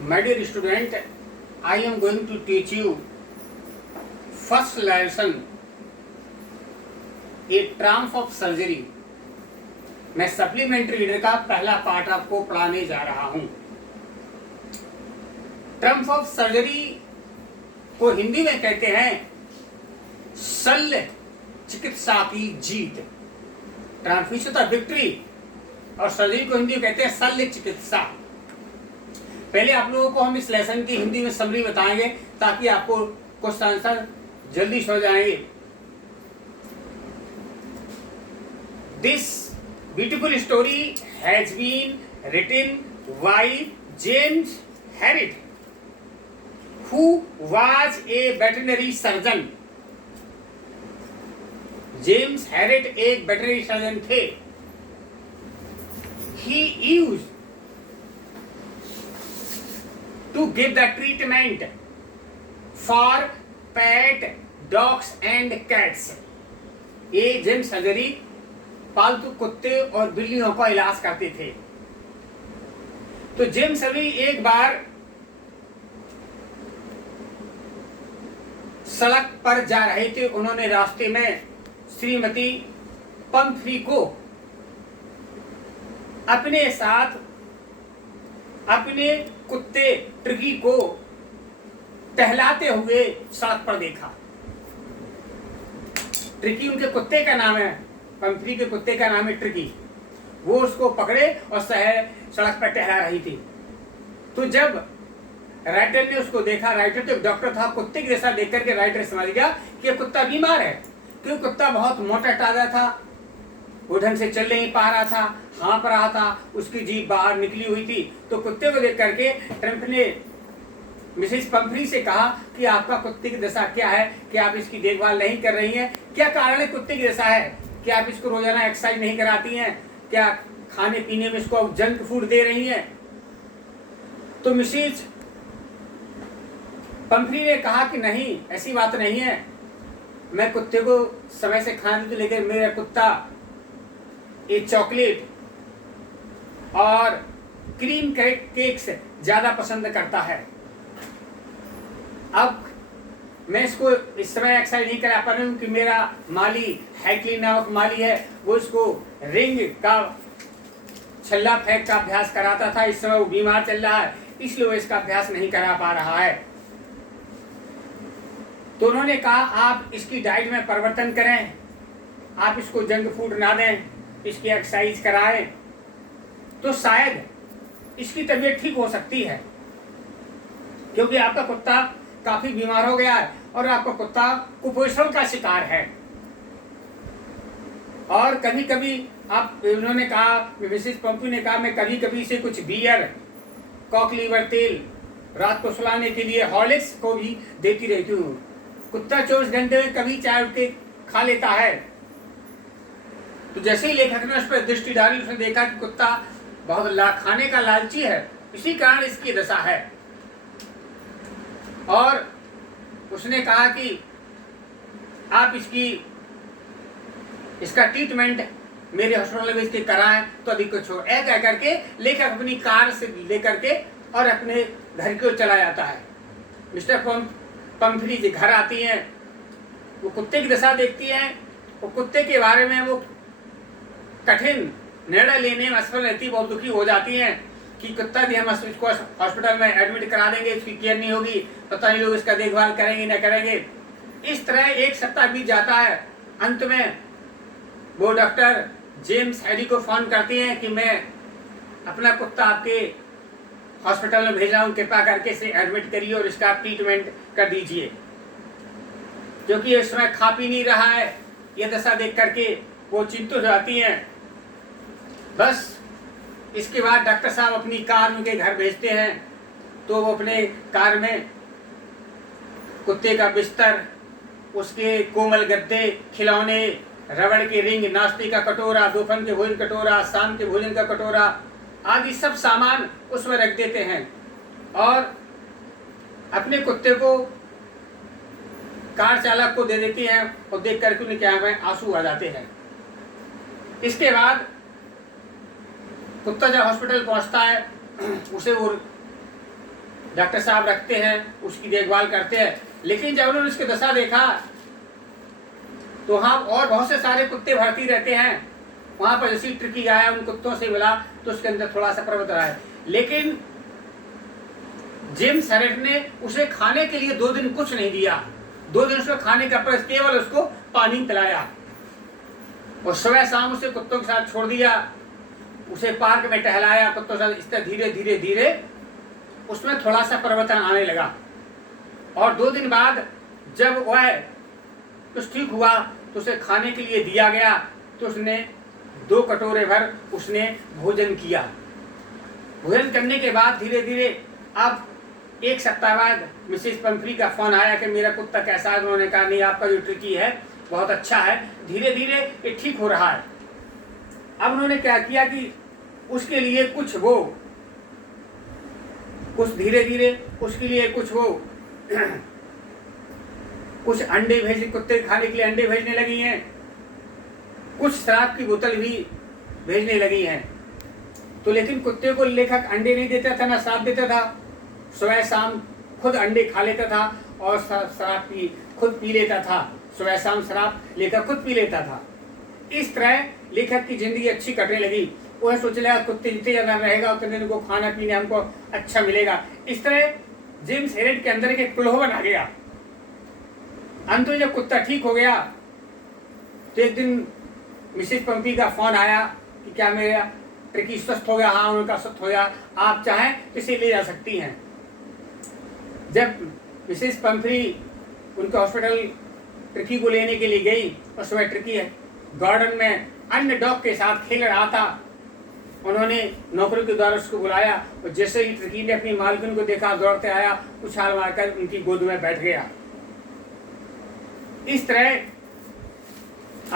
My dear student, I am going to teach you first lesson, a terms of surgery. मैं supplementary reader का पहला part आपको पढ़ाने जा रहा हूं। टर्म्स ऑफ सर्जरी को हिंदी में कहते हैं शल्य चिकित्सा की जीत। ट्रांसमिशन होता है विक्ट्री, और सर्जरी को हिंदी में कहते हैं शल्य चिकित्सा। पहले आप लोगों को हम इस लेसन की हिंदी में समरी बताएंगे ताकि आपको क्वेश्चन आंसर जल्दी समझ जाएंगे। This beautiful story has been written by James Herriot, who was a veterinary surgeon. James Herriot एक वेटरनरी सर्जन थे। He used to give the treatment for pet dogs and cats. ये James surgery पालतू कुत्ते और बिल्लियों का इलाज करते थे। तो जेम्स सर्जरी एक बार सड़क पर जा रहे थे। उन्होंने रास्ते में श्रीमती पंफ्री को अपने साथ अपने कुत्ते ट्रिकी को टहलाते हुए सड़क पर देखा। ट्रिकी उनके कुत्ते का नाम है, पंफ्री के कुत्ते का नाम है ट्रिकी। वो उसको पकड़े और सड़क पर टहला रही थी। तो जब राइटर ने उसको देखा, राइटर तो एक डॉक्टर था, कुत्ते की जैसा देख करके राइटर समझ गया कि कुत्ता बीमार है, क्योंकि कुत्ता बहुत मोटा ताजा था, वो ढंग से चल नहीं पा रहा था, हाँफ रहा था, उसकी जीभ बाहर निकली हुई थी। तो कुत्ते को देख करके ट्रंप ने मिसेस पंफ्री से कहा कि आपका कुत्ते की दशा क्या है, कि आप इसकी देखभाल नहीं कर रही हैं, क्या कारण है कुत्ते की दशा है, कि आप इसको रोजाना एक्सरसाइज नहीं कराती हैं, क्या खाने पीने में इसको जंक फूड दे रही हैं। तो मिसेस पंफ्री ने कहा कि नहीं, ऐसी बात नहीं है, मैं कुत्ते को समय से खाने देती हूं, लेकिन मेरा कुत्ता ये चॉकलेट और क्रीम केक्स ज्यादा पसंद करता है। अब मैं इसको इस समय एक्सरसाइज नहीं करा पा रही हूँ कि मेरा माली हैकली नामक माली है, वो इसको रिंग का छल्ला फेंक का अभ्यास कराता था। इस समय वो बीमार चल रहा है, इसलिए वो इसका अभ्यास नहीं करा पा रहा है। तो उन्होंने कहा आप इसकी डाइट में परिवर्तन करें, आप इसको जंक फूड ना दें, इसकी एक्सरसाइज कराएं, तो शायद इसकी तबीयत ठीक हो सकती है, क्योंकि आपका कुत्ता काफी बीमार हो गया है और आपका कुत्ता कुपोषण का शिकार है। और कभी कभी आप, उन्होंने कहा, मिसेस पंपी ने कहा, मैं कभी कभी इसे कुछ बियर, कॉकलीवर तेल, रात को सुलाने के लिए हॉर्लिक्स को भी देती रहती हूँ। कुत्ता 24 घंटे में कभी चाय उठ के खा लेता है। तो जैसे ही लेखक ने उस पर दृष्टि डाली, उसने देखा कि कुत्ता बहुत खाने का लालची है, इसी कारण इसकी दशा है। और उसने कहा कि आप इसका ट्रीटमेंट मेरे हॉस्पिटल में इसके कराएं तो अधिक कुछ हो। ऐसा कह करके लेखक अपनी कार से लेकर के और अपने घर को चला जाता है। मिस्टर पंफ्री जी घर आती हैं, वो कुत्ते की दशा देखती हैं, वो कुत्ते के बारे में वो कठिन निर्णय लेने में असफल रहती, बहुत दुखी हो जाती हैं कि कुत्ता भी हम इसको हॉस्पिटल में एडमिट करा देंगे, इसकी केयर नहीं होगी, पता नहीं लोग इसका देखभाल करेंगे न करेंगे। इस तरह एक सप्ताह बीत जाता है। अंत में वो डॉक्टर जेम्स हैरी को फोन करती हैं कि मैं अपना कुत्ता आपके हॉस्पिटल में भेज रहा हूँ, कृपा करके इसे एडमिट करिए और इसका ट्रीटमेंट कर दीजिए, क्योंकि इस समय खा पी नहीं रहा है। ये दशा देख करके वो चिंतित हो जाती हैं। बस इसके बाद डॉक्टर साहब अपनी कार उनके घर भेजते हैं। तो वो अपने कार में कुत्ते का बिस्तर, उसके कोमल गद्दे, खिलौने, रबड़ के रिंग, नाश्ते का कटोरा, दोपहर के भोजन कटोरा, शाम के भोजन का कटोरा आदि सब सामान उसमें रख देते हैं और अपने कुत्ते को कार चालक को दे देती हैं और देख करके उनके आंख में आंसू आ जाते हैं। इसके बाद कुत्ता जब हॉस्पिटल पहुंचता है, उसे वो डॉक्टर साहब रखते हैं, उसकी देखभाल करते हैं। लेकिन जब उन्होंने उसकी दशा देखा तो वहाँ और बहुत से सारे कुत्ते भर्ती रहते हैं। वहाँ पर जैसे ट्रिकी आया, उन कुत्तों से मिला तो उसके अंदर थोड़ा सा प्रवृत्ति रहा है। लेकिन जेम्स हैरेट ने उसे खाने के लिए 2 दिन कुछ नहीं दिया। 2 दिन उसको खाने का प्रयास, केवल उसको पानी पिलाया और सुबह शाम उसे कुत्तों के साथ छोड़ दिया, उसे पार्क में टहलाया कुत्तों के साथ। इस तरह धीरे धीरे धीरे उसमें थोड़ा सा परिवर्तन आने लगा। और 2 दिन बाद जब वह कुछ ठीक हुआ तो उसे खाने के लिए दिया गया तो उसने 2 कटोरे भर उसने भोजन किया। भोजन करने के बाद धीरे धीरे अब 1 सप्ताह बाद मिसेस पंफ्री का फोन आया कि मेरा कुत्ता कैसा है। उन्होंने कहा नहीं, आपका जो ट्रिकी है बहुत अच्छा है, धीरे धीरे ये ठीक हो रहा है। अब उन्होंने क्या किया कि उसके लिए कुछ धीरे धीरे उसके लिए कुछ अंडे भेज, कुत्ते खाने के लिए अंडे भेजने लगी हैं, कुछ शराब की बोतल भी भेजने लगी हैं। तो लेकिन कुत्ते को लेखक अंडे नहीं देता था, ना शराब देता था। सुबह शाम खुद अंडे खा लेता था और शराब खुद पी लेता था। सुबह शाम शराब लेकर खुद पी लेता था। इस तरह लेखक की जिंदगी अच्छी कटने लगी। वह सोच लगा कुत्ते जितने ज्यादा रहेगा उतने दिन को खाना पीने हमको अच्छा मिलेगा। इस तरह जेम्स हैरेट के अंदर एक प्रलोभन आ गया। अंत में जब कुत्ता ठीक हो गया तो एक दिन मिसेस पंपी का फोन आया कि क्या मेरा ट्रिकी स्वस्थ हो गया। हाँ, उनका स्वस्थ हो गया, आप चाहें इसे ले जा सकती हैं। जब मिसेस पंपरी उनके हॉस्पिटल ट्रिकी को लेने के लिए गई और सुबह ट्रिकी गार्डन में अन्य डॉग के साथ खेल रहा था। उन्होंने नौकरी के द्वारा उसको बुलाया और जैसे ही ट्रिकी ने अपनी मालकिन को देखा दौड़ते आया, उछाल मारकर उनकी गोद में बैठ गया। इस तरह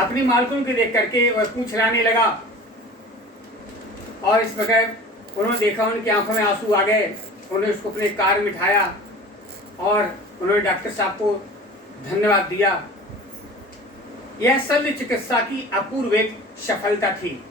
अपनी मालकिन को देख करके वह पूंछ लाने लगा और इस प्रकार उन्होंने देखा उनकी आंखों में आंसू आ गए। उन्होंने उसको अपने कार में बिठाया और उन्होंने डॉक्टर साहब को धन्यवाद दिया। यह शल्य चिकित्सा की अपूर्व एक सफलता थी।